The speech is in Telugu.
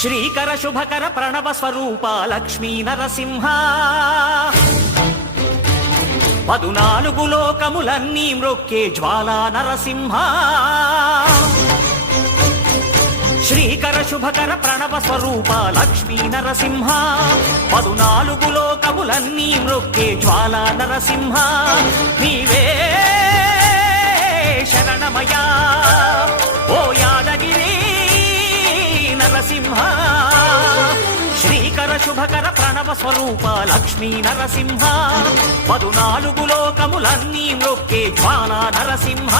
శ్రీకర శుభకర ప్రణవ స్వరూప లక్ష్మీ నరసింహ 14 లోకములన్నీ మ్రొక్కే జ్వాలా నరసింహ శ్రీకర శుభకర ప్రణవ స్వరూప లక్ష్మీ నరసింహ 14 లోకములన్నీ మ్రొక్కే జ్వాలా నరసింహ నీవే శరణమయా ఓ యాదగిరి నరసింహ శ్రీకర శుభకర ప్రణవ స్వరూప లక్ష్మీ నరసింహ 14 లోకములన్నీ మ్రొక్కే జ్వాలా నరసింహ